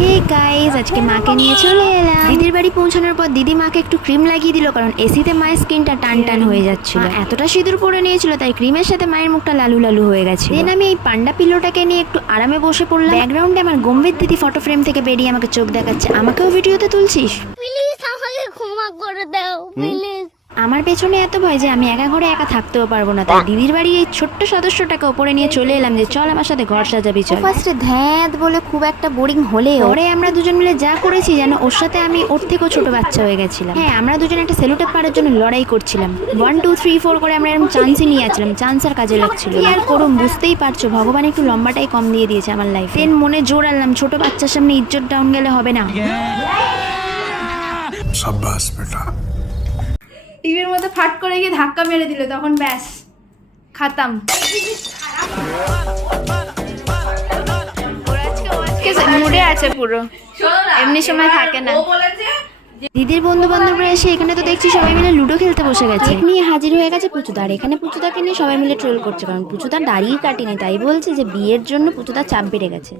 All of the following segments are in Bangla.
হে গাইস, আজকে মাকে নিয়ে চলে এলাম। দিদির বাড়ি পৌঁছানোর পর দিদি মাকে একটু ক্রিম লাগিয়ে দিল, কারণ এসিতে মায়ের স্কিনটা টান টান হয়ে যাচ্ছিল। এতটা সিঁদুর পরে নিয়েছিল তাই ক্রিমের সাথে মায়ের মুখটা লালু লালু হয়ে গেছে। দেন আমি এই পান্ডা পিলোটাকে নিয়ে একটু আরামে বসে পড়লাম। ব্যাকগ্রাউন্ডে আমার গম্ভীর দিদি ফটো ফ্রেম থেকে বেরিয়ে আমাকে চোখ দেখাচ্ছে। আমাকেও ভিডিওতে তুলছিস? প্লিজ আমাকে ক্ষমা করে দাও প্লিজ। আমার পেছনে এত ভয় যে আমি একা ঘরে একা থাকতেও পারবো না, তাই দিদির বাড়ি এই ছোট্ট সদস্যটাকে ওপরে নিয়ে চলে এলাম যে চল আমার সাথে ঘর সাজাবি চল। ফার্স্টে ধ্যাত বলে খুব একটা বোরিং হলেও পরে আমরা দুজন মিলে যা করেছি যেন ওর সাথে আমি ওর থেকেও ছোট বাচ্চা হয়ে গেছিলাম। হ্যাঁ, আমরা দুজন একটা সেলুটেপ পাড়ার জন্য লড়াই করছিলাম। 1 2 3 4 করে আমরা এরকম চান্সই নিয়ে আসছিলাম। চান্স আর কাজে লাগছিল। কি আর করুম, বুঝতেই পারছো, ভগবান একটু লম্বাটাই কম দিয়ে দিয়েছে আমার লাইফে। দেন মনে জোর আনলাম ছোট বাচ্চার সামনে ইজ্জত ডাউন গেলে হবে না। शाबाश बेटा। টিভির মধ্যে ফাট করে গিয়ে ধাক্কা মেরে দিল, তখন ব্যাস খাতাম। মুডে আছে পুরো, এমনি সময় থাকে না। দিদির বন্ধু বান্ধবরা এসে এখানে তো দেখছি সবাই মিলে লুডো খেলতে বসে গেছে। নিয়ে হাজির হয়ে গেছে পুচুদার। এখানে পুচুদাকে নিয়ে সবাই মিলে ট্রোল করছে, কারণ পুচুদার দাড়ি কাটেনি, তাই বলছে যে বিয়ের জন্য পুচুদার চাপ বেড়ে গেছে।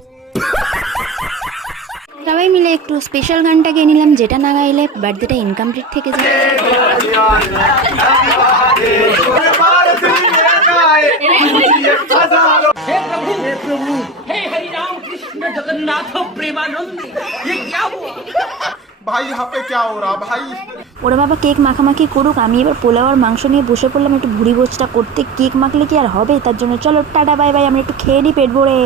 সবাই মিলে একটু স্পেশাল গানটা গেয়ে নিলাম, যেটা না গাইলে বার্থডেটা ইনকমপ্লিট থেকে যায়। भाई यहाँ पे क्या हो रहा भाई? ওরা বাবা কেক মাখামাখি করুক, আমি এবার পোলাও আর মাংস নিয়ে বসে পড়লাম একটু ভুড়ি ভোজটা করতে। কেক মাখলে কি আর হবে, তার জন্য চলো টাটা বাই বাই, আমরা একটু খেয়ে নিই পেট ভরে।